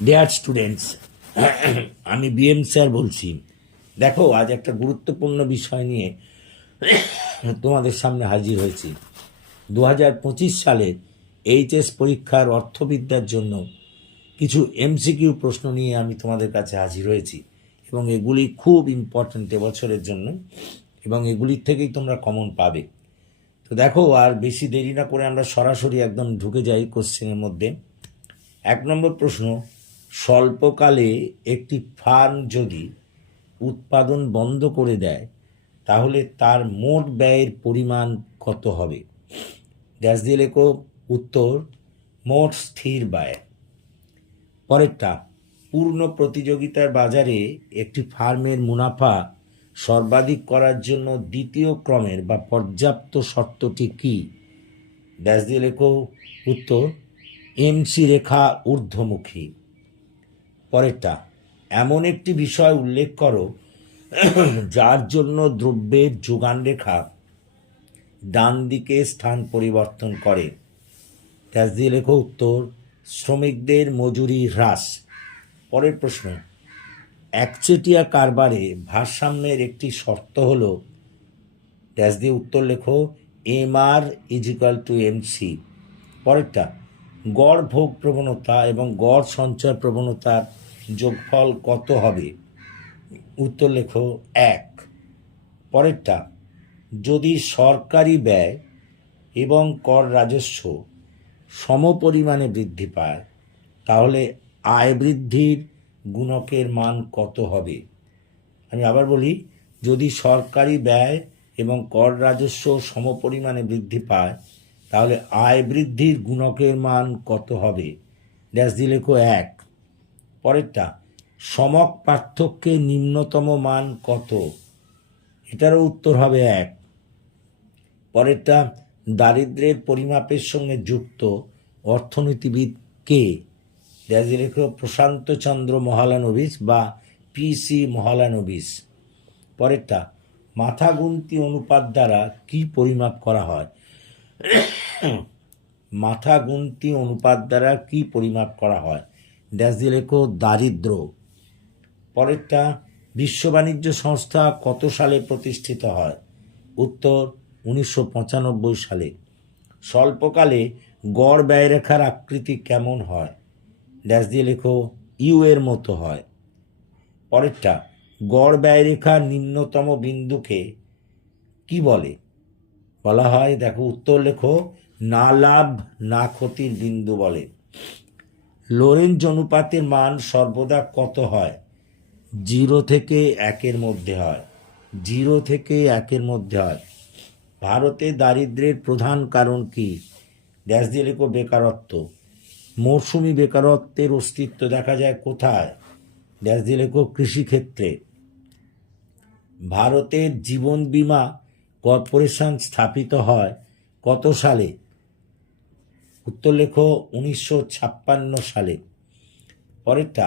Dear students, আমি BM sir বলছি। দেখো, আজ একটা গুরুত্বপূর্ণ বিষয় নিয়ে তোমাদের সামনে হাজির হয়েছি। 2025 সালে এইচএস পরীক্ষার অর্থবিদ্যার জন্য কিছু এমসিকিউ প্রশ্ন নিয়ে আমি তোমাদের কাছে হাজির হয়েছি, এবং এগুলি খুব ইম্পর্ট্যান্ট এবছরের জন্য, এবং এগুলির থেকেই তোমরা কমন পাবে। তো দেখো, আর বেশি দেরি না করে আমরা সরাসরি একদম ঢুকে যাই কোশ্চেনের মধ্যে। 1 নম্বর প্রশ্ন, স্বল্পকালে একটি ফার্ম যদি উৎপাদন বন্ধ করে দেয় তাহলে তার মোট ব্যয়ের পরিমাণ কত হবে? ড্যাশ দিয়ে লেখো উত্তর, মোট স্থির ব্যয়। পরেরটা, পূর্ণ প্রতিযোগিতার বাজারে একটি ফার্মের মুনাফা সর্বাধিক করার জন্য দ্বিতীয় ক্রমের বা পর্যাপ্ত শর্তটি কি? ড্যাশ দিয়ে লেখো উত্তর, এমসি রেখা ঊর্ধ্বমুখী। পরেরটা, এমন একটি বিষয় উল্লেখ করো যার জন্য দ্রব্যের যোগান রেখা ডান দিকে স্থান পরিবর্তন করে। ড্যাশ দিয়ে লেখো উত্তর, শ্রমিকদের মজুরি হ্রাস। পরের প্রশ্ন, একচেটিয়া কারবারে ভারসাম্যের একটি শর্ত হল, ড্যাশ দিয়ে উত্তর লেখো MR = MC। পরেরটা, গড় ভোগ প্রবণতা এবং গড় সঞ্চয় প্রবণতার যোগফল কত হবে? উত্তর লেখো 1। পরেরটা, যদি সরকারি ব্যয় এবং কর রাজস্ব সমপরিমাণে বৃদ্ধি পায় তাহলে আয় বৃদ্ধির গুণকের মান কত হবে? আমি আবার বলি, যদি সরকারি ব্যয় এবং কর রাজস্ব সমপরিমাণে বৃদ্ধি পায় তাহলে আয় বৃদ্ধির গুণকের মান কত হবে? ড্যাশ দিয়ে লেখো 1। পরেরটা, সমক পার্থক্যের নিম্নতম মান কত? এটারও উত্তর হবে 1। পরেরটা, দারিদ্র্যের পরিমাপের সঙ্গে যুক্ত অর্থনীতিবিদ কে? ড্যাশ দিয়ে লেখো প্রশান্ত চন্দ্র মহালানোবিস বা PC মহালানোবিস। পরেরটা, মাথা গুনতি অনুপাত দ্বারা কি পরিমাপ করা হয়? মাথা গুনতি অনুপাত দ্বারা কি পরিমাপ করা হয়? ড্যাশ দিয়ে লেখো দারিদ্র্য। পরেরটা, বিশ্ব বাণিজ্য সংস্থা কত সালে প্রতিষ্ঠিত হয়? উত্তর 1995 সালে। স্বল্পকালে গড় ব্যয়রেখার আকৃতি কেমন হয়? ড্যাশ দিয়ে লেখো ইউ এর মতো হয়। পরেরটা, গড় ব্যয়রেখার নিম্নতম বিন্দুকে কি বলে? বলা হয়, দেখো উত্তর লেখো না লাভ না ক্ষতির বিন্দু বলে। লোরেঞ্জ অনুপাতের মান সর্বদা কত হয়? 0 থেকে 1-এর মধ্যে হয়। 0 থেকে 1-এর মধ্যে হয়। ভারতে দারিদ্র্যের প্রধান কারণ কি? ড্যাশ দিয়ে লেখো বেকারত্ব। মৌসুমি বেকারত্বের অস্তিত্ব দেখা যায় কোথায়? ড্যাশ দিয়ে লেখো কৃষিক্ষেত্রে। ভারতের জীবন বীমা কর্পোরেশন স্থাপিত হয় কত সালে? উত্তর লেখো 1956 সালে। পরেরটা,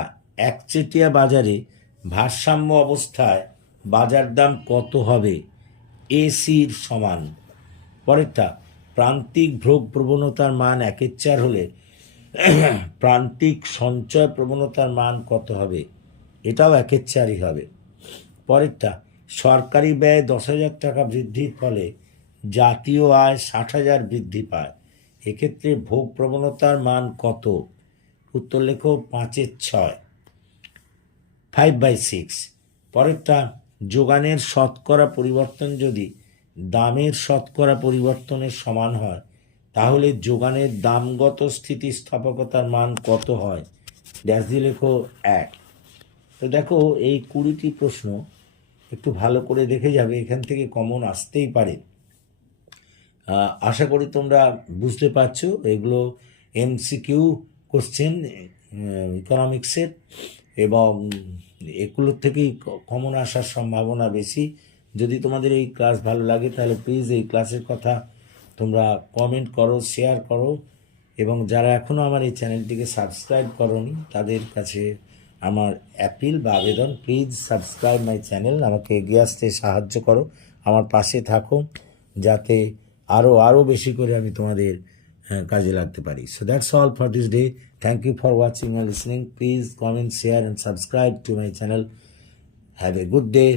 একচেটিয়া বাজারে ভারসাম্য অবস্থায় বাজার দাম কত হবে? AC-র সমান। পরেরটা, প্রান্তিক ভোগ প্রবণতার মান 1/4 হলে প্রান্তিক সঞ্চয় প্রবণতার মান কত হবে? এটাও 1/4-ই হবে। পরেরটা, সরকারি ব্যয় 10,000 টাকা বৃদ্ধির ফলে জাতীয় আয় 60,000 বৃদ্ধি পায়, এক্ষেত্রে ভোগ প্রবণতার মান কত? উত্তর লেখো 5/6, 5/6। পরেরটা, যোগানের শতকরা পরিবর্তন যদি দামের শতকরা পরিবর্তনের সমান হয় তাহলে যোগানের দামগত স্থিতিস্থাপকতার মান কত হয়? ড্যাশ দিয়ে লেখো 1। তো দেখো, এই 20টি প্রশ্ন একটু ভালো করে দেখে যাবে, এখান থেকে কমন আসতেই পারে। আশা করি তোমরা বুঝতে পারছো, এগুলো MCQ কোশ্চেন ইকোনমিক্সের, এবং এগুলোর থেকেই কমন আসার সম্ভাবনা বেশি। যদি তোমাদের এই ক্লাস ভালো লাগে তাহলে প্লিজ এই ক্লাসের কথা তোমরা কমেন্ট করো, শেয়ার করো, এবং যারা এখনও আমার এই চ্যানেলটিকে সাবস্ক্রাইব করোনি তাদের কাছে আমার অ্যাপিল বা আবেদন, প্লিজ সাবস্ক্রাইব মাই চ্যানেল। আমাকে এগিয়ে আসতে সাহায্য করো, আমার পাশে থাকো, যাতে আরও বেশি করে আমি তোমাদের কাজে লাগতে পারি। So that's all for this day. Thank you for watching and listening. Please comment, share and subscribe to my channel. Have a good day.